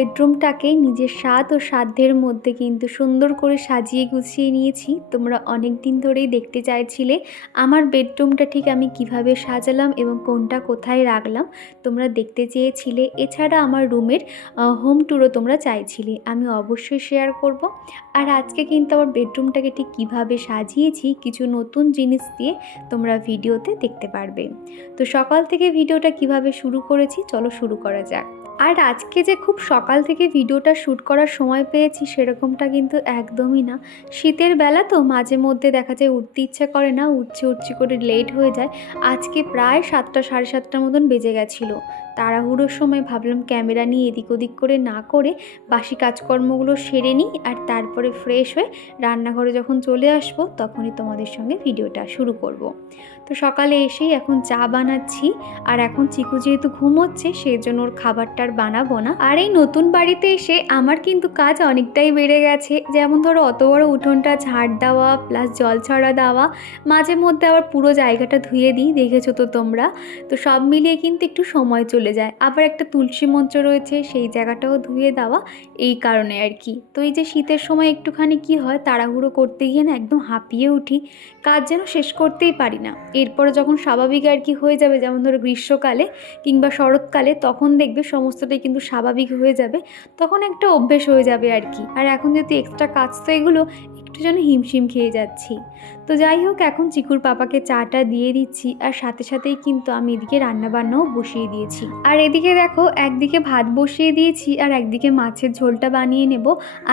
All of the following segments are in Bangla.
বেডরুমটাকে নিজের স্বাদ ও সাধ্যের মধ্যে কিন্তু সুন্দর করে সাজিয়ে গুছিয়ে নিয়েছি। তোমরা অনেক দিন ধরেই দেখতে চাইছিলে আমার বেডরুমটা ঠিক আমি কীভাবে সাজালাম এবং কোনটা কোথায় রাখলাম। তোমরা দেখতে চেয়েছিলে। এছাড়া আমার রুমের হোম ট্যুরও তোমরা চাইছিলে। আমি অবশ্যই শেয়ার করব। আর আজকে কিন্তু আমার বেডরুমটাকে ঠিক কীভাবে সাজিয়েছি কিছু নতুন জিনিস দিয়ে তোমরা ভিডিওতে দেখতে পারবে। তো সকাল থেকে ভিডিওটা কীভাবে শুরু করেছি? চলো শুরু করা যাক। আর আজকে যে খুব সকাল থেকে ভিডিওটা শ্যুট করার সময় পেয়েছি সেরকমটা কিন্তু একদমই না। শীতের বেলা তো মাঝে মধ্যে দেখা যায় উঠতে ইচ্ছে করে না, উঠছে উঠছে করে লেট হয়ে যায়। আজকে প্রায় সাতটা, সাড়ে সাতটার মতন বেজে গেছিল। তাড়াহুড়োর সময় ভাবলাম ক্যামেরা নিয়ে এদিক ওদিক করে না করে বাসি কাজকর্মগুলো সেরে নিই আর তারপরে ফ্রেশ হয়ে রান্নাঘরে যখন চলে আসব তখনই তোমাদের সঙ্গে ভিডিওটা শুরু করব। তো সকালে এসেই এখন চা বানাচ্ছি আর এখন চিকু যেহেতু ঘুমোচ্ছে সেই জন্য ওর খাবারটা আর বানাবো না। আর এই নতুন বাড়িতে এসে আমার কিন্তু কাজ অনেকটাই বেড়ে গেছে। যেমন ধরো অত বড় উঠোনটা ঝাড় দেওয়া প্লাস জল ছড়া দেওয়া, মাঝে মধ্যে আবার পুরো জায়গাটা ধুয়ে দিই, দেখেছ তো তোমরা? তো সব মিলিয়ে কিন্তু একটু সময় চলে যায়। আবার একটা তুলসী মঞ্চ রয়েছে, সেই জায়গাটাও ধুয়ে দেওয়া এই কারণে আর কি। তো এই যে শীতের সময় একটুখানি কি হয়, তাড়াহুড়ো করতে গিয়ে না একদম হাঁপিয়ে উঠি, কাজ যেন শেষ করতেই পারি না। এরপরে যখন স্বাভাবিক আর কি হয়ে যাবে, যেমন ধরো গ্রীষ্মকালে কিংবা শরৎকালে, তখন দেখবে সমস্তটাই কিন্তু স্বাভাবিক হয়ে যাবে, তখন একটা অভ্যেস হয়ে যাবে আর কি। আর এখন যেহেতু এক্সট্রা কাজ, তো এগুলো একটু যেন হিমশিম খেয়ে যাচ্ছি। তো যাই হোক, এখন চিকুর পাপাকে চাটা দিয়ে দিচ্ছি আর সাথে সাথেই কিন্তু আমি এদিকে রান্নাবান্নাও বসিয়ে দিয়েছি। আর এদিকে দেখো, একদিকে ভাত বসিয়ে দিয়েছি আর একদিকে মাছের ঝোলটা বানিয়ে নেব।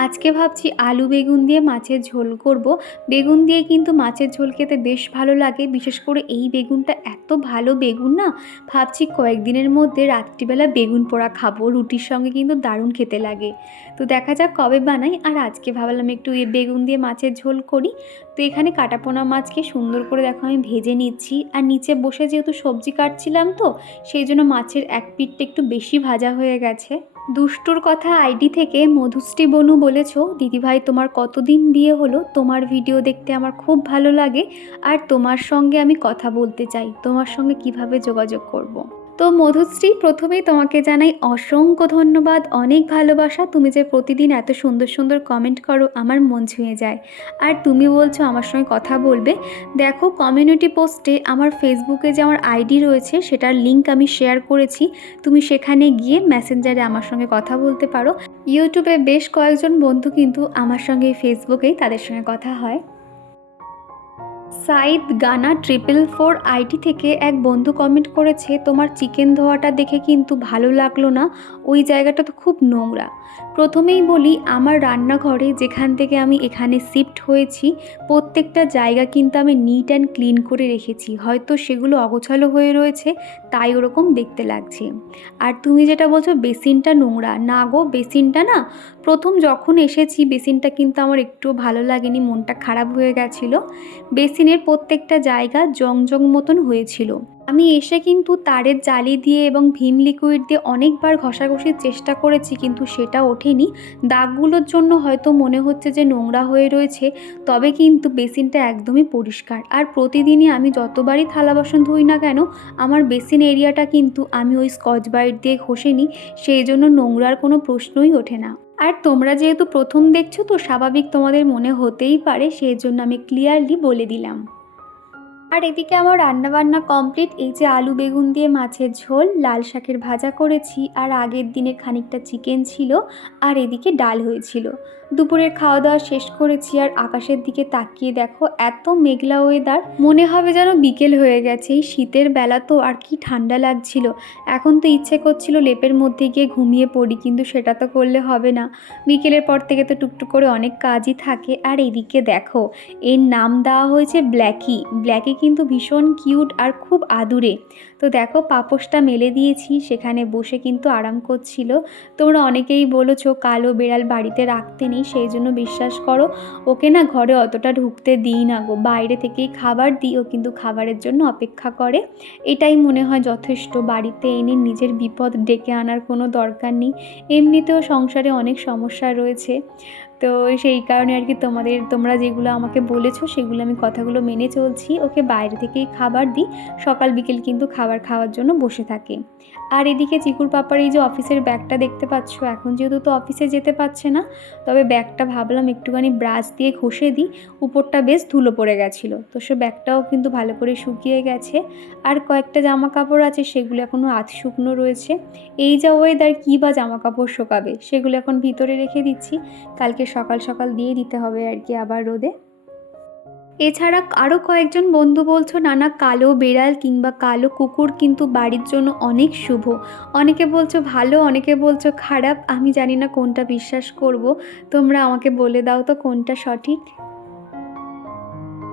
আজকে ভাবছি আলু বেগুন দিয়ে মাছের ঝোল করব। বেগুন দিয়ে কিন্তু মাছের ঝোল খেতে বেশ ভালো লাগে, বিশেষ করে এই বেগুনটা এত ভালো বেগুন না, ভাবছি কয়েকদিনের মধ্যে রাত্রিবেলা বেগুন পোড়া খাব, রুটির সঙ্গে কিন্তু দারুণ খেতে লাগে। তো দেখা যাক কবে বানাই, আর আজকে ভাবলাম একটু বেগুন দিয়ে মাছের ঝোল করি। তো এখানে কাটাপোনা মাছকে সুন্দর করে দেখো আমি ভেজে নিচ্ছি। আর নিচে বসে যেহেতু সবজি কাটছিলাম তো, সেই জন্য মাছের এক পিঠটা একটু বেশি ভাজা হয়ে গেছে। দুষ্টুর কথা আইডি থেকে মধুশ্রী বনু বলেছ, দিদিভাই, তোমার কতদিন বিয়ে হলো? তোমার ভিডিও দেখতে আমার খুব ভালো লাগে। আর তোমার সঙ্গে আমি কথা বলতে চাই। তোমার সঙ্গে কীভাবে যোগাযোগ করব। তো মধুশ্রী, প্রথমেই তোমাকে জানাই অসংখ্য ধন্যবাদ, অনেক ভালোবাসা। তুমি যে প্রতিদিন এত সুন্দর সুন্দর কমেন্ট করো, আমার মন ছুঁয়ে যায়। আর তুমি বলছো আমার সঙ্গে কথা বলবে। দেখো কমিউনিটি পোস্টে আমার ফেসবুকে যে আমার আইডি রয়েছে, সেটার লিঙ্ক আমি শেয়ার করেছি। তুমি সেখানে গিয়ে মেসেঞ্জারে আমার সঙ্গে কথা বলতে পারো। ইউটিউবে বেশ কয়েকজন বন্ধু কিন্তু আমার সঙ্গে ফেসবুকেই তাদের সঙ্গে কথা হয়। সাইদ গানা ট্রিপল ফোর আইটি থেকে এক বন্ধু কমেন্ট করেছে, তোমার চিকেন ধোয়াটা দেখে কিন্তু ভালো লাগল না। ওই জায়গাটা তো খুব নোংরা। প্রথমেই বলি, আমার রান্নাঘরে যেখান থেকে আমি এখানে শিফট হয়েছি, প্রত্যেকটা জায়গা কিন্তু আমি নিট অ্যান্ড ক্লিন করে রেখেছি। হয়তো সেগুলো অগোছালো হয়ে রয়েছে, তাই ওরকম দেখতে লাগছে। আর তুমি যেটা বলছো, বেসিনটা নোংরা। না গো, বেসিনটা না প্রথম যখন এসেছি, বেসিনটা কিন্তু আমার একটুও ভালো লাগেনি, মনটা খারাপ হয়ে গেছিল। বেসিনের প্রত্যেকটা জায়গা জং জং মতন হয়েছিল। আমি এসে কিন্তু তারের জালি দিয়ে এবং ভীম লিকুইড দিয়ে অনেকবার ঘষাঘষির চেষ্টা করেছি, কিন্তু সেটা ওঠেনি। দাগগুলোর জন্য হয়তো মনে হচ্ছে যে নোংরা হয়ে রয়েছে, তবে কিন্তু বেসিনটা একদমই পরিষ্কার। আর প্রতিদিনই আমি যতবারই থালা বাসন ধুই না কেন, আমার বেসিন এরিয়াটা কিন্তু আমি ওই স্কচ ব্রাইট দিয়ে ঘষে নিই, সেই জন্য নোংরার কোনো প্রশ্নই ওঠে না। আর তোমরা যেহেতু প্রথম দেখছ, তো স্বাভাবিক তোমাদের মনে হতেই পারে সেই জন্য আমি ক্লিয়ারলি বলে দিলাম। আর এদিকে আমার রান্নাবান্না কমপ্লিট এই যে আলু বেগুন দিয়ে মাছের ঝোল, লাল শাকের ভাজা করেছি, আর আগের দিনের খানিকটা চিকেন ছিল, আর এদিকে ডাল হয়েছিল। দুপুরের খাওয়া দাওয়া শেষ করেছি আর আকাশের দিকে তাকিয়ে দেখো এত মেঘলা ওয়েদার মনে হবে যেন বিকেল হয়ে গেছে, এই শীতের বেলা তো আর কি ঠান্ডা লাগছিল। এখন তো ইচ্ছে করছিল লেপের মধ্যে গিয়ে ঘুমিয়ে পড়ি, কিন্তু সেটা তো করলে হবে না। বিকেলের পর থেকে তো টুকটুক করে অনেক কাজই থাকে। আর এদিকে দেখো, এর নাম দেওয়া হয়েছে ব্ল্যাকি। ব্ল্যাকি কিন্তু ভীষণ কিউট আর খুব আদুরে। তো দেখো, পাপোশটা মেলে দিয়েছি, সেখানে বসে কিন্তু আরাম করছিল। তোমরা অনেকেই বলেছ কালো বেড়াল বাড়িতে রাখতে নেই। সেই জন্য বিশ্বাস করো, ওকে না ঘরে অতটা ঢুকতে দিই না গো। বাইরে থেকেই খাবার দিই, ও কিন্তু খাবারের জন্য অপেক্ষা করে। এটাই মনে হয় যথেষ্ট। বাড়িতে এনে নিজের বিপদ ডেকে আনার কোনো দরকার নেই। এমনিতেও সংসারে অনেক সমস্যা রয়েছে। তো সেই কারণে আর কি তোমাদের, তোমরা যেগুলো আমাকে বলেছ, সেগুলো আমি কথাগুলো মেনে চলছি। ওকে বাইরে থেকেই খাবার দিই। সকাল, বিকেল কিন্তু খাবার খাওয়ার জন্য বসে থাকে। আর এদিকে চিকুর পাপার এই যে অফিসের ব্যাগটা দেখতে পাচ্ছ, এখন যেহেতু তো অফিসে যেতে পারছে না, তবে ব্যাগটা ভাবলাম একটুখানি ব্রাশ দিয়ে ঘষে দিই। উপরটা বেশ ধুলো পড়ে গেছিল, তো সে ব্যাগটাও কিন্তু ভালো করে শুকিয়ে গেছে। আর কয়েকটা জামা কাপড় আছে, সেগুলো এখনও আধ শুকনো রয়েছে। এই যা ওয়েদার কী বা জামা কাপড় শোকাবে, সেগুলো এখন ভিতরে রেখে দিচ্ছি। কালকে সকাল সকাল দিয়ে দিতে হবে আর কি আবার রোদে। এছাড়া আরও কয়েকজন বন্ধু বলছো, নানা কালো বেড়াল কিংবা কালো কুকুর কিন্তু বাড়ির জন্য অনেক শুভ। অনেকে বলছো ভালো, অনেকে বলছো খারাপ, আমি জানি না কোনটা বিশ্বাস করব। তোমরা আমাকে বলে দাও তো কোনটা সঠিক।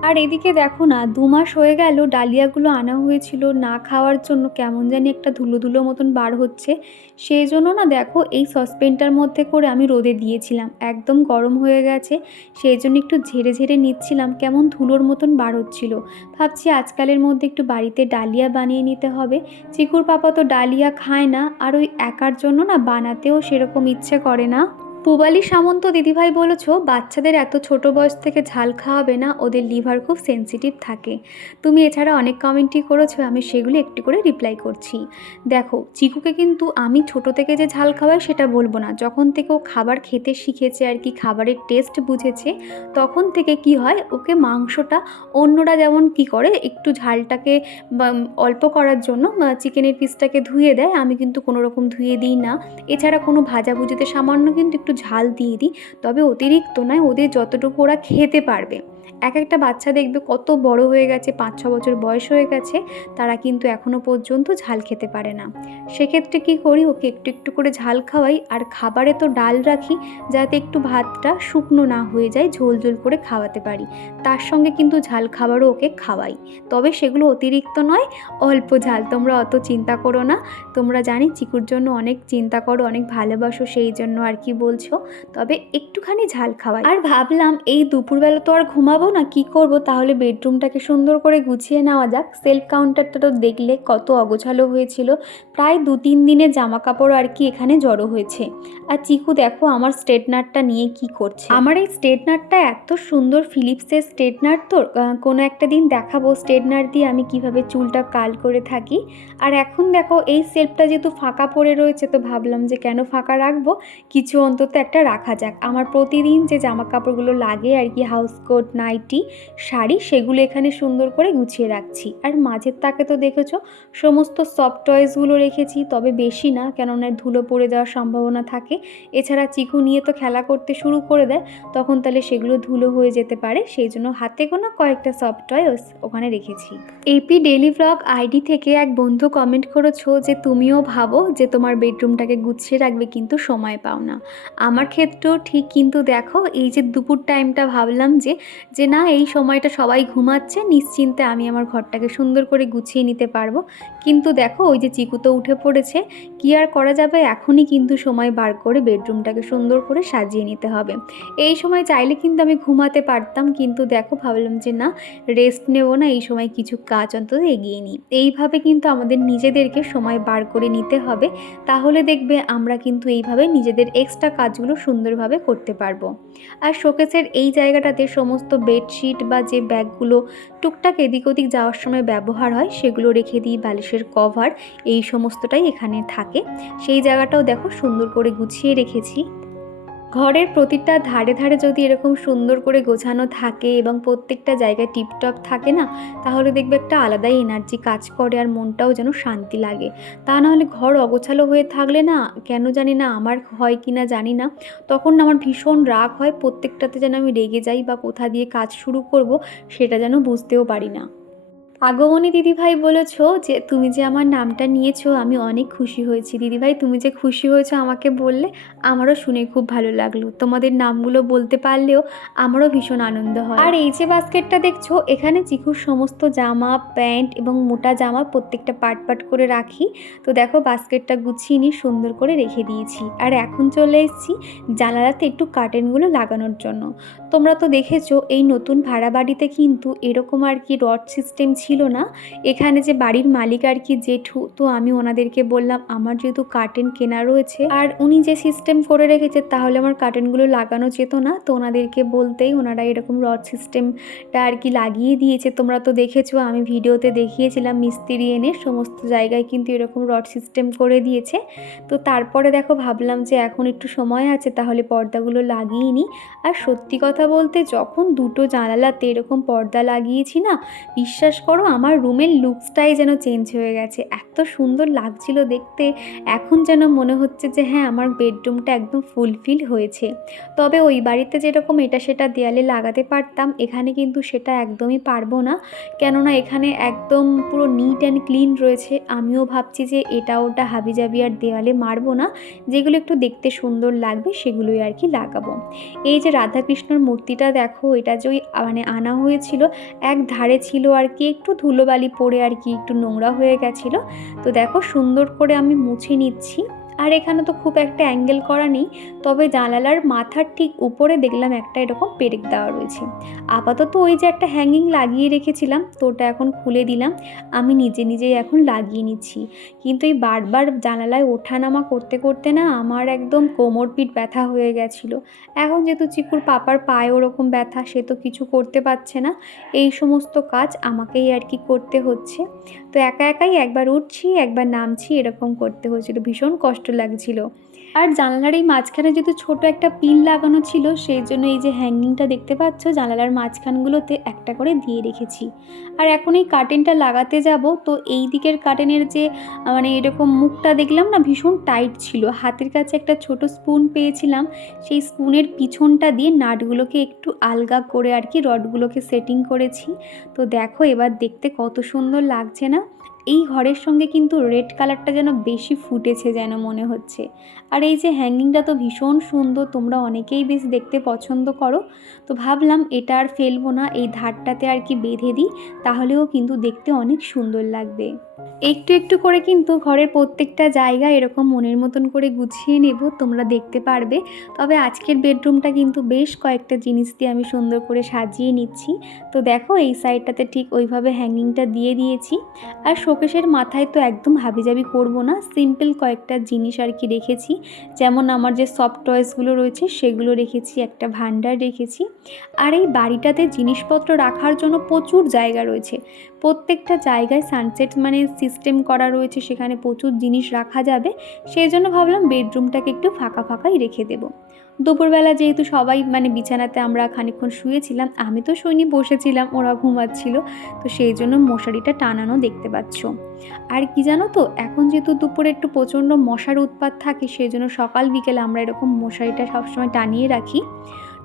আর এদিকে দেখো না, দু মাস হয়ে গেল, ডালিয়াগুলো আনা হয়েছিল, না খাওয়ার জন্য কেমন জানি একটা ধুলো ধুলো মতন বার হচ্ছে। সেই জন্য না দেখো, এই সসপেনটার মধ্যে করে আমি রোদে দিয়েছিলাম, একদম গরম হয়ে গেছে। সেই জন্য একটু ঝেড়ে ঝেড়ে নিচ্ছিলাম, কেমন ধুলোর মতন বার হচ্ছিল। ভাবছি আজকালের মধ্যে একটু বাড়িতে ডালিয়া বানিয়ে নিতে হবে। চিকুর পাপা তো ডালিয়া খায় না, আর ওই একার জন্য না বানাতেও সেরকম ইচ্ছে করে না। পুবালি সামন্ত দিদিভাই বলেছ, বাচ্চাদের এত ছোট বয়স থেকে ঝাল খাওয়াবে না, ওদের লিভার খুব সেনসিটিভ থাকে। তুমি এছাড়া অনেক কমেন্টই করেছ, আমি সেগুলো একটু করে রিপ্লাই করছি। দেখো, চিকুকে কিন্তু আমি ছোট থেকে যে ঝাল খাওয়াই সেটা বলব না। যখন থেকে ও খাবার খেতে শিখেছে আর কি, খাবারের টেস্ট বুঝেছে, তখন থেকে কি হয়, ওকে মাংসটা অন্যরা যেমন কি করে, একটু ঝালটাকে অল্প করার জন্য চিকেনের পিসটাকে ধুয়ে দেয়, আমি কিন্তু কোনো রকম ধুয়ে দিই না। এছাড়া কোনো ভাজাভুজিতে সামান্য কিন্তু একটু ঝাল দিয়ে দিই। তবে অতিরিক্ত নয় ওদের যতটুকু ওরা খেতে পারবে। এক একটা বাচ্চা দেখবে কত বড় হয়ে গেছে, পাঁচ, ছ বছর বয়স হয়ে গেছে, তারা কিন্তু এখনও পর্যন্ত ঝাল খেতে পারে না। সেক্ষেত্রে কি করি, ওকে একটু একটু করে ঝাল খাওয়াই, আর খাবারে তো ডাল রাখি, যাতে একটু ভাতটা শুকনো না হয়ে যায়, ঝোল ঝোল করে খাওয়াতে পারি। তার সঙ্গে কিন্তু ঝাল খাবারও ওকে খাওয়াই। তবে সেগুলো অতিরিক্ত নয়, অল্প ঝাল। তোমরা অত চিন্তা করো না। তোমরা জানি চিকুর জন্য অনেক চিন্তা করো, অনেক ভালোবাসো, সেই জন্য আর কি বলছো। তবে একটুখানি ঝাল খাওয়াই। আর ভাবলাম এই দুপুরবেলা তো আর ঘুমাবো না? কি করব? তাহলে বেডরুমটাকে সুন্দর করে গুছিয়ে নেওয়া যাক। সেলফ কাউন্টারটা তো দেখলে কত অগোছালো হয়েছিল। প্রায় দু তিন দিনের জামা কাপড় আর কি এখানে জড়ো হয়েছে। আর চিকু, দেখো আমার স্ট্রেটনারটা নিয়ে কি করছে। আমার এই স্ট্রেটনারটা এত সুন্দর ফিলিপসের স্ট্রেটনার তো কোনো একটা দিন দেখাবো স্ট্রেটনার দিয়ে আমি কীভাবে চুলটা কাল করে থাকি। আর এখন দেখো, এই সেলফটা যেহেতু ফাঁকা পড়ে রয়েছে, তো ভাবলাম যে কেন ফাঁকা রাখব? কিছু অন্তত একটা রাখা যাক। আমার প্রতিদিন যে জামা কাপড়গুলো লাগে আর কি, হাউস কোট নাইটি শাড়ি সেগুলো এখানে সুন্দর করে গুছিয়ে রাখছি। আর মাঝের তাকে তো দেখেছ, সমস্ত সফট টয়েসগুলো রেখেছি, তবে বেশি না, কেননা ধুলো পড়ে যাওয়ার সম্ভাবনা থাকে। এছাড়া চিকু নিয়ে তো খেলা করতে শুরু করে দেয়, তখন তাহলে সেগুলো ধুলো হয়ে যেতে পারে, সেই জন্য হাতে গোনা কয়েকটা সফট টয়েস ওখানে রেখেছি। এপি ডেলি ব্লগ আইডি থেকে এক বন্ধু কমেন্ট করেছ যে, তুমিও ভাবো যে, তোমার বেডরুমটাকে গুছিয়ে রাখবে, কিন্তু সময় পাও না। আমার ক্ষেত্রেও ঠিক কিন্তু দেখো, এই যে দুপুর টাইমটা ভাবলাম যে যে না, এই সময়টা সবাই ঘুমাচ্ছে, নিশ্চিন্তে আমি আমার ঘরটাকে সুন্দর করে গুছিয়ে নিতে পারব। কিন্তু দেখো, ওই যে চিকু তো উঠে পড়েছে, কি আর করা যাবে? এখনই কিন্তু সময় বার করে বেডরুমটাকে সুন্দর করে সাজিয়ে নিতে হবে। এই সময় চাইলে কিন্তু আমি ঘুমাতে পারতাম, কিন্তু দেখো, ভাবলাম যে না রেস্ট নেব না, এই সময় কিছু কাজ অন্তত এগিয়ে নিই। এইভাবে কিন্তু আমাদের নিজেদেরকে সময় বার করে নিতে হবে। তাহলে দেখবে আমরা কিন্তু এইভাবে নিজেদের এক্সট্রা কাজগুলো সুন্দরভাবে করতে পারব। আর শোকেসের এই জায়গাটাতে সমস্ত বেডশিট বা যে ব্যাগগুলো টুকটাক এদিক ওদিক যাওয়ার সময় ব্যবহার হয়, সেগুলো রেখে দিই, বালিশের কভার, এই সমস্তটাই এখানে থাকে। সেই জায়গাটাও দেখো সুন্দর করে গুছিয়ে রেখেছি। ঘরের প্রতিটা ধারে ধারে যদি এরকম সুন্দর করে গোছানো থাকে এবং প্রত্যেকটা জায়গায় টিপটপ থাকে না, তাহলে দেখবে একটা আলাদাই এনার্জি কাজ করে আর মনটাও যেন শান্তি লাগে। তা নাহলে ঘর অগোছালো হয়ে থাকলে না, কেন জানি না আমার হয় কি না জানি না, তখন আমার ভীষণ রাগ হয়, প্রত্যেকটাতে যেন আমি রেগে যাই বা কোথা দিয়ে কাজ শুরু করব সেটা যেন বুঝতেও পারি না। আগমনী দিদিভাই বলেছ যে, তুমি যে আমার নামটা নিয়েছো, আমি অনেক খুশি হয়েছি। দিদিভাই, তুমি যে খুশি হয়েছো আমাকে বললে, আমারও শুনে খুব ভালো লাগল। তোমাদের নামগুলো বলতে পারলেও আমারও ভীষণ আনন্দ হয়। আর এই যে বাস্কেটটা দেখছ, এখানে চিকুর সমস্ত জামা, প্যান্ট এবং মোটা জামা প্রত্যেকটা পাট পাট করে রাখি। তো দেখো, বাস্কেটটা গুছিয়ে নিয়ে সুন্দর করে রেখে দিয়েছি। আর এখন চলে এসেছি জানালাতে একটু কার্টেনগুলো লাগানোর জন্য। তোমরা তো দেখেছ, এই নতুন ভাড়া বাড়িতে কিন্তু এরকম আর কি রড সিস্টেম ছিল ছিল না। এখানে যে বাড়ির মালিক আর কি জেঠু, তো আমি ওনাদেরকে বললাম, আমার যেহেতু কার্টেন কেনা রয়েছে, আর উনি যে সিস্টেম করে রেখেছে, তাহলে আমার কার্টেনগুলো লাগানো যেত না। তো ওনাদেরকে বলতেই ওনারা এরকম রড সিস্টেমটা আর কি লাগিয়ে দিয়েছে। তোমরা তো দেখেছ, আমি ভিডিওতে দেখিয়েছিলাম মিস্ত্রি এনে সমস্ত জায়গায় কিন্তু এরকম রড সিস্টেম করে দিয়েছে। তো তারপরে দেখো, ভাবলাম যে এখন একটু সময় আছে, তাহলে পর্দাগুলো লাগিয়ে নিই। আর সত্যি কথা বলতে, যখন দুটো জানালাতে এরকম পর্দা লাগিয়েছি না, বিশ্বাস করো আমার রুমের লুকসটাই যেন চেঞ্জ হয়ে গেছে। এত সুন্দর লাগছিল দেখতে। এখন যেন মনে হচ্ছে যে হ্যাঁ আমার বেডরুমটা একদম ফুলফিল হয়েছে। তবে ওই বাড়িতে যেরকম এটা সেটা দেয়ালে লাগাতে পারতাম, এখানে কিন্তু সেটা একদমই পারব না। কেননা এখানে একদম পুরো নিট অ্যান্ড ক্লিন রয়েছে। আমিও ভাবছি যে, এটা ওটা হাবিজাবি আর দেওয়ালে মারবো না। যেগুলো একটু দেখতে সুন্দর লাগবে, সেগুলোই আর কি লাগাবো। এই যে রাধাকৃষ্ণর মূর্তিটা দেখো, এটা যে মানে আনা হয়েছিল, এক ধারে ছিল আর কি একটু ধুলোবালি পড়ে আর কি একটু নোংরা হয়ে গেছিল। তো দেখো সুন্দর করে আমি মুছে নিচ্ছি। আর এখানে তো খুব একটা অ্যাঙ্গেল করা নেই, তবে জানালার মাথার ঠিক উপরে দেখলাম একটা এরকম পেরেক দেওয়া রয়েছে। আপাতত ওই যে একটা হ্যাঙ্গিং লাগিয়ে রেখেছিলাম, তো ওটা এখন খুলে দিলাম। আমি নিজে নিজেই এখন লাগিয়ে নিচ্ছি। কিন্তু এই বারবার জানালায় ওঠানামা করতে করতে না আমার একদম কোমর পিঠ ব্যথা হয়ে গেছিল। এখন যেহেতু চিকুর পাপার পায়ে ওরকম ব্যথা, সে তো কিছু করতে পারছে না। এই সমস্ত কাজ আমাকেই আর কি করতে হচ্ছে। তো একা একাই একবার উঠছি, একবার নামছি, এরকম করতে হয়েছিল। ভীষণ কষ্ট লাগছিল। আর জানালার এই মাঝখানে যেহেতু ছোট একটা পিন লাগানো ছিল, সেই জন্য এই যে হ্যাঙ্গিংটা দেখতে পাচ্ছ, জানালার মাঝখানগুলোতে একটা করে দিয়ে রেখেছি। আর এখন এই কার্টেনটা লাগাতে যাব, তো এই দিকের কার্টেনের যে মানে এরকম মুখটা দেখলাম না, ভীষণ টাইট ছিল। হাতের কাছে একটা ছোট স্পুন পেয়েছিলাম, সেই স্পুনের পিছনটা দিয়ে নাটগুলোকে একটু আলগা করে আর কি রডগুলোকে সেটিং করেছি। তো দেখো এবার দেখতে কত সুন্দর লাগছে না? এই ঘরের সঙ্গে কিন্তু রেড কালারটা যেন বেশি ফুটেছে যেন মনে হচ্ছে। আর এই যে হ্যাঙ্গিংটা তো ভীষণ সুন্দর, তোমরা অনেকেই বেশ দেখতে পছন্দ করো। তো ভাবলাম এটা আর ফেলব না, এই ধারটাতে আর কি বেঁধে দিই, তাহলেও কিন্তু দেখতে অনেক সুন্দর লাগবে। একটু একটু করে কিন্তু ঘরের প্রত্যেকটা জায়গা এরকম মনের মতন করে গুছিয়ে নেব, তোমরা দেখতে পারবে। তবে আজকের বেডরুমটা কিন্তু বেশ কয়েকটা জিনিস দিয়ে আমি সুন্দর করে সাজিয়ে নিচ্ছি। তো দেখো, এই সাইডটাতে ঠিক ওইভাবে হ্যাঙ্গিংটা দিয়ে দিয়েছি। আর শোকেশের মাথায় তো একদম হাবিজাবি করব না, সিম্পল কয়েকটা জিনিস আর কি রেখেছি। যেমন আমার যে সফট টয়েসগুলো রয়েছে, সেগুলো রেখেছি, একটা ভান্ডার রেখেছি। আর এই বাড়িটাতে জিনিসপত্র রাখার জন্য প্রচুর জায়গা রয়েছে। প্রত্যেকটা জায়গায় সানসেট মানে সিস্টেম করা রয়েছে, সেখানে প্রচুর জিনিস রাখা যাবে। সেই জন্য ভাবলাম বেডরুমটাকে একটু ফাঁকা ফাঁকাই রেখে দেবো। দুপুরবেলা যেহেতু সবাই মানে বিছানাতে আমরা খানিকক্ষণ শুয়েছিলাম, আমি তো শুইনি, বসেছিলাম, ওরা ঘুমাচ্ছিল। তো সেই জন্য মশারিটা টানানো দেখতে পাচ্ছ। আর কি জানো তো, এখন যেহেতু দুপুরে একটু প্রচণ্ড মশার উৎপাত থাকে সেই জন্য সকাল বিকেলে আমরা এরকম মশারিটা সবসময় টানিয়ে রাখি।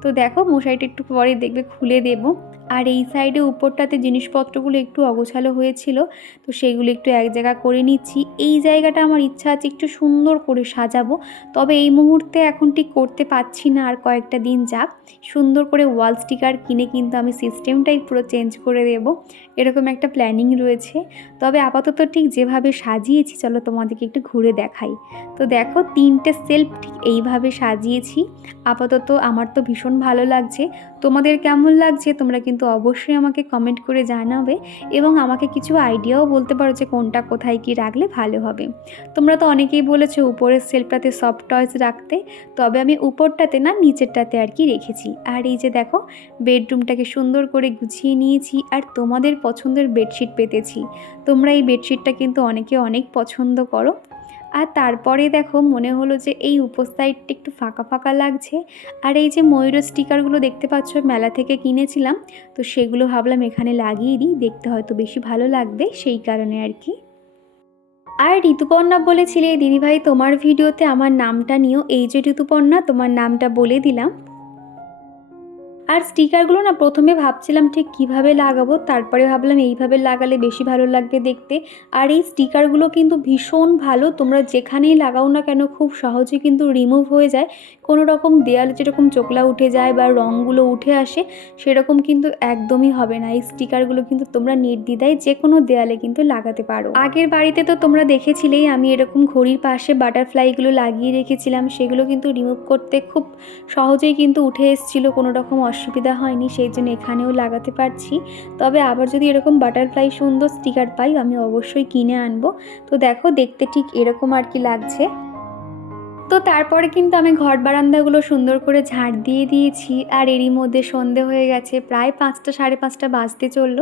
তো দেখো, মশারিটা একটু পরে দেখবে, খুলে দেবো। আর এই সাইডে উপরটাতে জিনিসপত্রগুলো একটু অগোছালো হয়েছিল, তো সেগুলো একটু এক জায়গা করে নিচ্ছি। এই জায়গাটা আমার ইচ্ছা আছে একটু সুন্দর করে সাজাবো, তবে এই মুহূর্তে এখন ঠিক করতে পারছি না, আর কয়েকটা দিন যাক। সুন্দর করে ওয়াল স্টিকার কিনে কিন্তু আমি সিস্টেমটাই পুরো চেঞ্জ করে দেব, এরকম একটা প্ল্যানিং রয়েছে। তবে আপাতত ঠিক যেভাবে সাজিয়েছি, চলো তোমাদেরকে একটু ঘুরে দেখাই। তো দেখো, তিনটে সেলফ ঠিক এইভাবে সাজিয়েছি। আপাতত আমার তো ভীষণ ভালো লাগছে। তোমাদের কেমন লাগছে? তোমরা কিন্তু অবশ্যই আমাকে কমেন্ট করে জানাবে এবং আমাকে কিছু আইডিয়াও বলতে পারো যে কোনটা কোথায় কি রাখলে ভালো হবে। তোমরা তো অনেকেই বলেছ উপরের সেলফটাতে সফট টয়েস রাখতে, তবে আমি উপরটাতে না নিচেরটাতে আর কি রেখেছি। আর এই যে দেখো বেডরুমটাকে সুন্দর করে গুছিয়ে নিয়েছি আর তোমাদের পছন্দের বেডশিট পেতেছি। তোমরা এই বেডশিটটা কিন্তু অনেকে অনেক পছন্দ করো। আর তারপরে দেখো মনে হলো যে এই উপর একটু ফাঁকা ফাঁকা লাগছে। আর এই যে ময়ূর স্টিকারগুলো দেখতে পাচ্ছ, মেলা থেকে কিনেছিলাম। তো সেগুলো ভাবলাম এখানে লাগিয়ে দিই, দেখতে হয়তো বেশি ভালো লাগবে, সেই কারণে আর কি। আর ঋতুপর্ণা বলেছিলে, দিদিভাই, তোমার ভিডিওতে আমার নামটা নিও। এই যে ঋতুপর্ণা, তোমার নামটা বলে দিলাম। আর স্টিকারগুলো না প্রথমে ভাবছিলাম ঠিক কীভাবে লাগাবো, তারপরে ভাবলাম এইভাবে লাগালে বেশি ভালো লাগবে দেখতে। আর এই স্টিকারগুলো কিন্তু ভীষণ ভালো, তোমরা যেখানেই লাগাও না কেন খুব সহজে কিন্তু রিমুভ হয়ে যায়। কোনো রকম দেয়ালে যেরকম চোখলা উঠে যায় বা রঙগুলো উঠে আসে, সেরকম কিন্তু একদমই হবে না। এই স্টিকারগুলো কিন্তু তোমরা নির্দ্বিধায় যে কোনো দেয়ালে কিন্তু লাগাতে পারো। আগের বাড়িতে তো তোমরা দেখেছিলেই আমি এরকম ঘড়ির পাশে বাটারফ্লাইগুলো লাগিয়ে রেখেছিলাম, সেগুলো কিন্তু রিমুভ করতে খুব সহজেই কিন্তু উঠে এসেছিল কোনো রকম অসুবিধা অসুবিধা হয়নি, সেই জন্য এখানেও লাগাতে পারছি। তবে আবার যদি এরকম বাটারফ্লাই সুন্দর স্টিকার পাই, আমি অবশ্যই কিনে আনব। তো দেখো, দেখতে ঠিক এরকম আর কি লাগছে। তো তারপরে কিন্তু আমি ঘর বারান্দাগুলো সুন্দর করে ঝাড় দিয়ে দিয়েছি। আর এরই মধ্যে সন্ধে হয়ে গেছে, প্রায় পাঁচটা, সাড়ে পাঁচটা বাজতে চলল।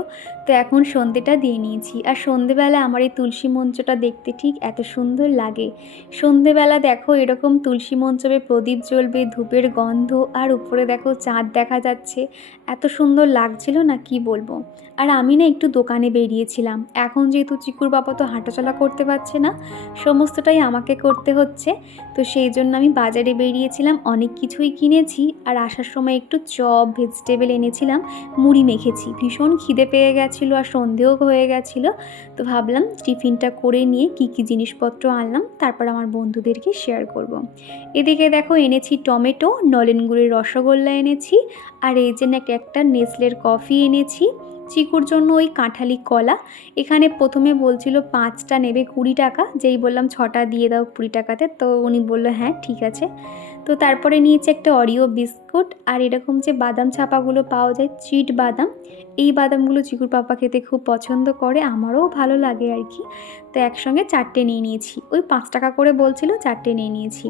তো এখন সন্ধেটা দিয়ে নিয়েছি। আর সন্ধেবেলা আমার এই তুলসী মঞ্চটা দেখতে ঠিক এত সুন্দর লাগে। সন্ধেবেলা দেখো এরকম তুলসী মঞ্চবে প্রদীপ জ্বলবে, ধূপের গন্ধ, আর উপরে দেখো চাঁদ দেখা যাচ্ছে। এত সুন্দর লাগছিল না, কি বলব? আর আমি না একটু দোকানে বেরিয়েছিলাম। এখন যেহেতু চিকুর বাবা তো হাঁটাচলা করতে পারছে না, সমস্তটাই আমাকে করতে হচ্ছে। তো সেই জন্য আমি বাজারে বেরিয়েছিলাম, অনেক কিছুই কিনেছি আর আসার সময় একটু চপ ভেজিটেবল এনেছিলাম, মুড়ি মেখেছি। ভীষণ খিদে পেয়ে গেছিল আর সন্ধেও হয়ে গেছিল। তো ভাবলাম টিফিনটা করে নিয়ে কি কি জিনিসপত্র আনলাম, তারপর আমার বন্ধুদেরকে শেয়ার করব। এদিকে দেখো এনেছি টমেটো, নলেন গুড়ের রসগোল্লা এনেছি, আর এই জন্য একটা নেসলের কফি এনেছি। চিকুর জন্য ওই কাঁঠালি কলা। এখানে প্রথমে বলছিল, পাঁচটা নেবে কুড়ি টাকা। যেই বললাম, ছটা দিয়ে দাও কুড়ি টাকাতে। তো উনি বলল হ্যাঁ ঠিক আছে। তো তারপরে নিয়েছে একটা অরিও বিস্কুট, আর এরকম যে বাদাম ছাপাগুলো পাওয়া যায়, চিট বাদাম, এই বাদামগুলো চিকুর পাপা খেতে খুব পছন্দ করে, আমারও ভালো লাগে আর কি। তো একসঙ্গে চারটে নিয়ে নিয়েছি। ওই পাঁচ টাকা করে বলছিল, চারটে নিয়ে নিয়েছি।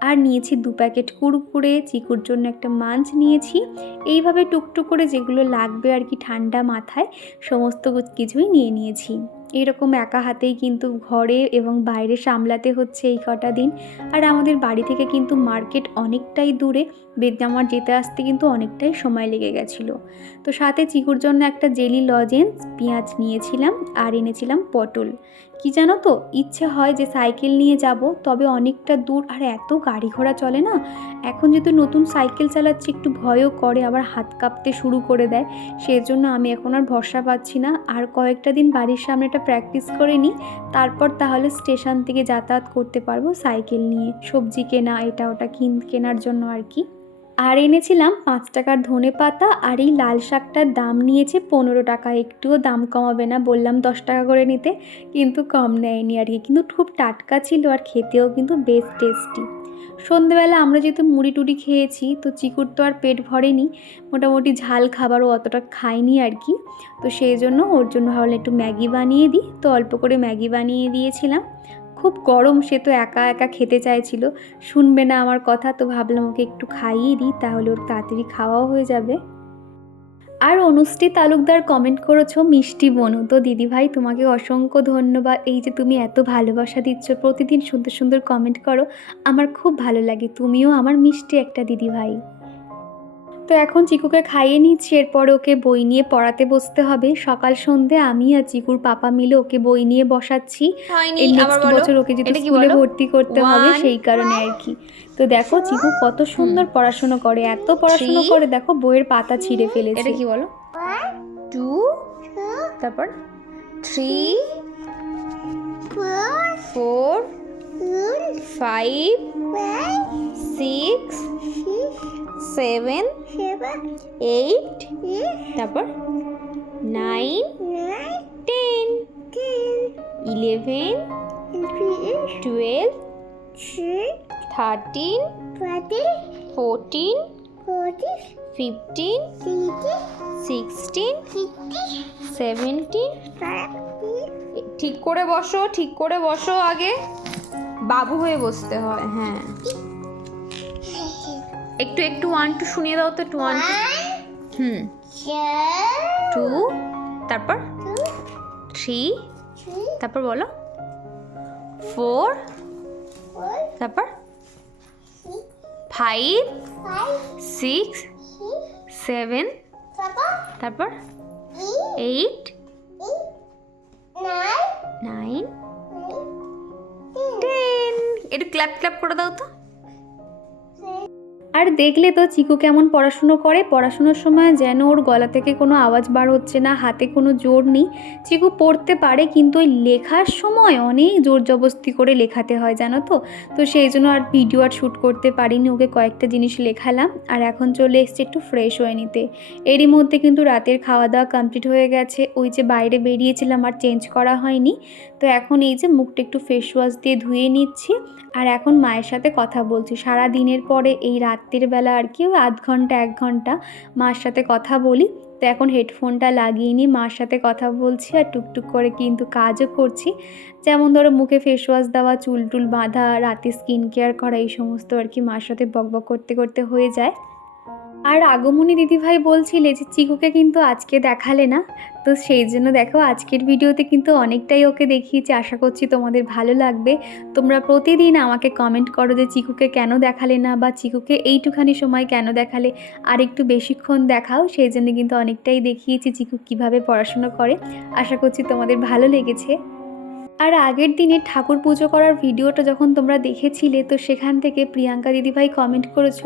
আর নিয়েছি দু প্যাকেট কুড়কুড়ে চিকুর জন্য একটা মাঞ্চ নিয়েছি। এইভাবে টুকটুক করে যেগুলো লাগবে আর কি ঠান্ডা মাথায়, সমস্ত কিছুই নিয়ে নিয়েছি। এরকম একা হাতেই কিন্তু ঘরে এবং বাইরে সামলাতে হচ্ছে এই কটা দিন। আর আমাদের বাড়ি থেকে কিন্তু মার্কেট অনেকটাই দূরে বেদনামার যেতে আসতে কিন্তু অনেকটাই সময় লেগে গেছিল। তো সাথে চিকুর জন্য একটা জেলি লজেন্স পেঁয়াজ নিয়েছিলাম আর এনেছিলাম পটল। কি জানো তো? ইচ্ছে হয় যে সাইকেল নিয়ে যাব, তবে অনেকটা দূর। আর এত গাড়ি ঘোড়া চলে না? এখন যেহেতু নতুন সাইকেল চালাচ্ছি, একটু ভয়ও করে, আবার হাত কাঁপতে শুরু করে দেয়। সেজন্য আমি এখন আর ভরসা পাচ্ছি না। আর কয়েকটা দিন বাড়ির সামনে একটা প্র্যাকটিস করে নিই, তারপর তাহলে স্টেশন থেকে যাতায়াত করতে পারব সাইকেল নিয়ে। সবজি কেনা, এটা ওটা কিন, কেনার জন্য আর কি। আর এনেছিলাম পাঁচ টাকার ধনে পাতা আর এই লাল শাকটার দাম নিয়েছে পনেরো টাকা। একটুও দাম কমাবে না বললাম দশ টাকা করে নিতে, কিন্তু কম নেয়নি আর কি। কিন্তু খুব টাটকা ছিল আর খেতেও কিন্তু বেশ টেস্টি সন্ধেবেলা আমরা যেহেতু মুড়ি টুড়ি খেয়েছি, তো চিকুর তো আর পেট ভরেনি, মোটামুটি ঝাল খাবারও অতটা খায়নি আর কি। তো সেই জন্য ওর জন্য ভাবলাম একটু ম্যাগি বানিয়ে দিই, তো অল্প করে ম্যাগি বানিয়ে দিয়েছিলাম। খুব গরম, সে তো একা একা খেতে চাইছিল। শুনবে না আমার কথা, তো ভাবলাম ওকে একটু খাইয়ে দিই, তাহলে ওর তাড়াতাড়ি খাওয়াও হয়ে যাবে। আর অনুষ্ঠি তালুকদার কমেন্ট করেছ, মিষ্টি বনু, তো দিদিভাই তোমাকে অসংখ্য ধন্যবাদ। এই যে তুমি এত ভালোবাসা দিচ্ছ, প্রতিদিন সুন্দর সুন্দর কমেন্ট করো, আমার খুব ভালো লাগে। তুমিও আমার মিষ্টি একটা দিদিভাই। তো এখন চিকুকে খাইয়ে নিচ্ছি এরপর ওকে বই নিয়ে পড়াতে বসতে হবে। সকাল সন্ধে আমি আর চিকুর পাপা মিলে ওকে বই নিয়ে বসাচ্ছি। এই নেক্সট বছর ওকে যেহেতু কি স্কুলে ভর্তি করতে হবে সেই কারণে আর কি। তো দেখো চিকু কত সুন্দর পড়াশোনা করে এত পড়াশোনা. করে দেখো বইয়ের পাতা ছিঁড়ে ফেলেছে এটা কি বলো? টু তারপর? Three four five six seven eight তারপর nine ten eleven twelve thirteen fourteen fifteen sixteen seventeen. ঠিক করে বসো ঠিক করে বসো আগে। বাবু হয়ে বসতে হয় হ্যাঁ। একটু একটু ওয়ান টু শুনিয়ে দাও তো টু ওয়ান হুম। টু তারপর? থ্রি তারপর বলো। ফোর তারপর? ফাইভ সিক্স সেভেন তারপর? এইট নাইন টেন একটু ক্ল্যাপ ক্ল্যাপ করে দাও তো। আর দেখলে তো চিকু কেমন পড়াশুনো করে? পড়াশুনোর সময় যেন ওর গলা থেকে কোনো আওয়াজ বার হচ্ছে না, হাতে কোনো জোর নেই। চিকু পড়তে পারে, কিন্তু ওই লেখার সময় অনেক জোর জবস্তি করে লেখাতে হয়, জানো তো? তো সেই জন্য আর ভিডিও আর শ্যুট করতে পারিনি, ওকে কয়েকটা জিনিস লেখালাম। আর এখন চলে এসছে একটু ফ্রেশ হয়ে নিতে। এরই মধ্যে কিন্তু রাতের খাওয়া দাওয়া কমপ্লিট হয়ে গেছে। ওই যে বাইরে বেরিয়েছিলাম, আর চেঞ্জ করা হয়নি। তো এখন এই যে মুখটা একটু ফেস ওয়াশ দিয়ে ধুয়ে নিচ্ছি আর এখন মায়ের সাথে কথা বলছি। সারা দিনের পরে এই রাত রাত্রির বেলা আর কি, ওই আধ ঘণ্টা, এক ঘণ্টা মার সাথে কথা বলি। তো এখন হেডফোনটা লাগিয়ে নিয়ে মার সাথে কথা বলছি আর টুকটুক করে কিন্তু কাজও করছি। যেমন ধরো মুখে ফেস ওয়াশ দেওয়া, চুল টুল বাঁধা, রাতে স্কিন কেয়ার করা, এই সমস্ত আর কি মার সাথে বকবক করতে করতে হয়ে যায়। আর আগমনী দিদিভাই বলছিলে যে, চিকুকে কিন্তু আজকে দেখালে না? তো সেই জন্য দেখো আজকের ভিডিওতে কিন্তু অনেকটাই ওকে দেখিয়েছি। আশা করছি তোমাদের ভালো লাগবে। তোমরা প্রতিদিন আমাকে কমেন্ট করো যে চিকুকে কেন দেখালে না বা চিকুকে এইটুখানি সময় কেন দেখালে? আর একটু বেশিক্ষণ দেখাও, সেই জন্য কিন্তু অনেকটাই দেখিয়েছি চিকু কীভাবে পড়াশুনো করে। আশা করছি তোমাদের ভালো লেগেছে। আর আগের দিনে ঠাকুর পুজো করার ভিডিওটা যখন তোমরা দেখেছিলে, তো সেখান থেকে প্রিয়াঙ্কা দিদিভাই কমেন্ট করেছ,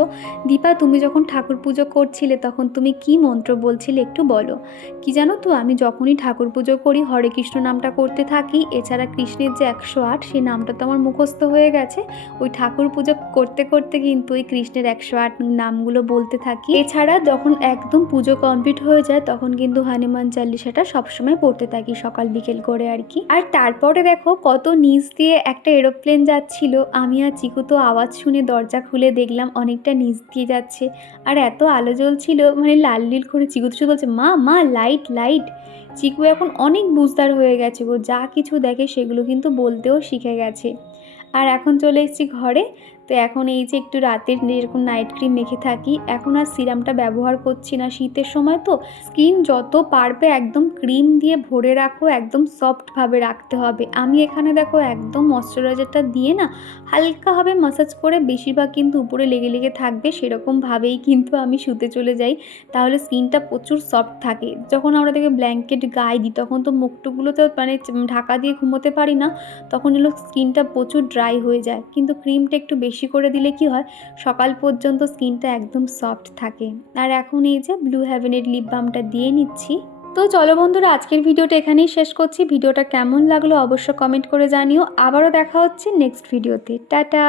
দীপা, তুমি যখন ঠাকুর পুজো করছিলে, তখন তুমি কি মন্ত্র বলছিলে একটু বলো? কি জানো তো, আমি যখনই ঠাকুর পুজো করি, হরে কৃষ্ণ নামটা করতে থাকি, এছাড়া কৃষ্ণের যে একশো আট সেই নামটা তো আমার মুখস্থ হয়ে গেছে। ওই ঠাকুর পুজো করতে করতে কিন্তু ওই কৃষ্ণের একশো আট নামগুলো বলতে থাকি। এছাড়া যখন একদম পুজো কমপ্লিট হয়ে যায়, তখন কিন্তু হনুমান চাল্লিশাটা সবসময় পড়তে থাকি, সকাল বিকেল করে আর কি। আর তারপরে দেখো কত নিচ দিয়ে একটা এরোপ্লেন যাচ্ছিল। আমি আর চিকু তো আওয়াজ শুনে দরজা খুলে দেখলাম অনেকটা নিচ দিয়ে যাচ্ছে। আর এত আলো জ্বলছিল মানে লাল নীল করে চিকু তো বলছে, মা মা, লাইট লাইট। চিকু এখন অনেক বুঝদার হয়ে গেছে গো, যা কিছু দেখে সেগুলো কিন্তু বলতেও শিখে গেছে। আর এখন চলে এসেছি ঘরে। তো এখন এই যে একটু রাতের যেরকম নাইট ক্রিম মেখে থাকি, এখন আর সিরামটা ব্যবহার করছি না। শীতের সময় তো স্কিন যত পারবে একদম ক্রিম দিয়ে ভরে রাখো, একদম সফটভাবে রাখতে হবে। আমি এখানে দেখো একদম ময়শ্চারাইজারটা দিয়ে না হালকাভাবে মাসাজ করে বেশিরভাগ কিন্তু উপরে লেগে লেগে থাকবে সেরকমভাবেই কিন্তু আমি শুতে চলে যাই। তাহলে স্কিনটা প্রচুর সফট থাকে। যখন আমরা দেখে ব্ল্যাঙ্কেট গায়ে দিই, তখন তো মুখটুকগুলো তো মানে ঢাকা দিয়ে ঘুমোতে পারি না, তখন এলো স্কিনটা প্রচুর ড্রাই হয়ে যায়। কিন্তু ক্রিমটা একটু বেশি করে দিলে কি হয়? সকাল পর্যন্ত স্কিনটা একদম সফট থাকে। আর এখন এই যে ব্লু হ্যাভেনের লিপ বামটা দিয়ে নিচ্ছি। তো চলো বন্ধুরা, আজকের ভিডিওটা এখানেই শেষ করছি। ভিডিওটা কেমন লাগল অবশ্য কমেন্ট করে জানিও। আবারও দেখা হচ্ছে নেক্সট ভিডিওতে টাটা!